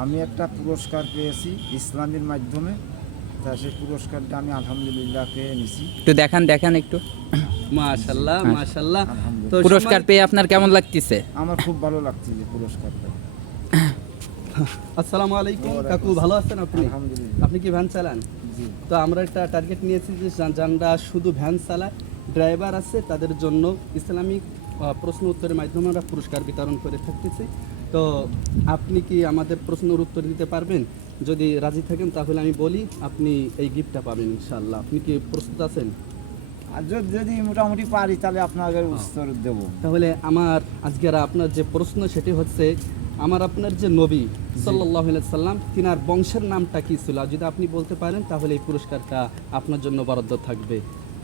আমি একটা পুরস্কার পেয়েছি ইসলামের মাধ্যমে, তা সেই পুরস্কারটা আমি আলহামদুলিল্লাহ পেয়ে নিছি। একটু দেখান একটু। মাশাআল্লাহ হ্যাঁ। মাশাআল্লাহ। তো আলহামদুলিল্লাহ পুরস্কার পেয়ে আপনার কেমন লাগতেছে? আমার খুব ভালো লাগছে যে পুরস্কারটা। আসসালামু আলাইকুম কাকু, ওয়ালাইকুম ভালো আছেন আপনি? আলহামদুলিল্লাহ। আপনি কি ভ্যান চালান? জি। তো আমরা একটা টার্গেট নিয়েছি যে যারা শুধু ভ্যান চালায়, ড্রাইভার আছে, তাদের জন্য ইসলামিক প্রশ্ন উত্তরের মাধ্যমে আমরা পুরস্কার বিতরণ করে থাকতেছি। তো আপনি কি আমাদের প্রশ্নের উত্তর দিতে পারবেন? যদি রাজি থাকেন তাহলে আমি বলি আপনি এই গিফটটা পাবেন ইনশাআল্লাহ। আপনি কি প্রস্তুত আছেন? আর যদি মোটামুটি পারি তাহলে আপনাকে উত্তর দেব। তাহলে আমার আজকের আপনার যে প্রশ্ন সেটি হচ্ছে, আপনার যে নবী সাল্লাল্লাহু আলাইহি সাল্লাম তিনার বংশের নামটা কি ছিল? আর যদি আপনি বলতে পারেন তাহলে এই পুরস্কারটা আপনার জন্য বরাদ্দ থাকবে।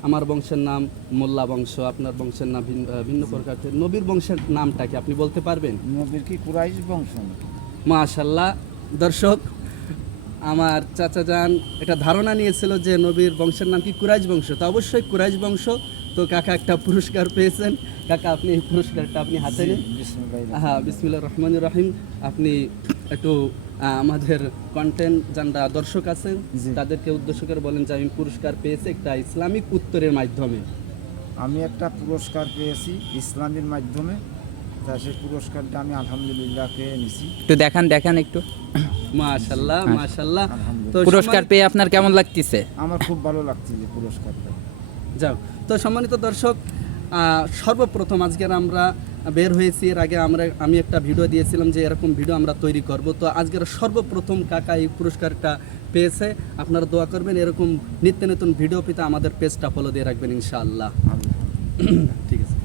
আমার বংশের নাম মোল্লা বংশ, আপনার বংশের নাম ভিন্ন প্রকার। নবীর বংশের নামটা কি আপনি বলতে পারবেন? নবীর কি কুরাইশ বংশ? মাশাআল্লাহ। দর্শক, আমার চাচা যান এটা ধারণা নিয়েছিল যে নবীর বংশের নাম কি কুরাইশ বংশ। তো অবশ্যই কুরাইশ বংশ। তো কাকা একটা পুরস্কার পেয়েছেন। কাকা আপনি এই পুরস্কারটা আপনি হাতে নিন। হ্যাঁ, বিসমিল্লাহির রহমানির রহিম। আপনি একটু আমাদের কন্টেন্ট যারা দর্শক আছেন জি। তাদেরকে উদ্দেশ্য করে বলেন যে আমি পুরস্কার পেয়েছি একটা ইসলামিক উত্তরের মাধ্যমে। আমি একটা পুরস্কার পেয়েছি ইসলামের মাধ্যমে, তা সেই পুরস্কারটা আমি আলহামদুলিল্লাহ পেয়ে নিছি। একটু দেখান একটু। মাশাআল্লাহ হ্যাঁ। মাশাআল্লাহ। তো আলহামদুলিল্লাহ। পুরস্কার পেয়ে আপনার কেমন লাগতেছে? আমার খুব ভালো লাগছে যে পুরস্কারটা। যাও। তো সম্মানিত দর্শক, সর্বপ্রথম আজকের আমরা বের হয়েছি। এর আগে আমি একটা ভিডিও দিয়েছিলাম যে এরকম ভিডিও আমরা তৈরি করব। তো আজকের সর্বপ্রথম কাকা এই পুরস্কারটা পেয়েছে। আপনারা দোয়া করবেন এরকম নিত্য নতুন ভিডিও পেতে আমাদের পেজটা ফলো দিয়ে রাখবেন ইনশাআল্লাহ। ঠিক আছে।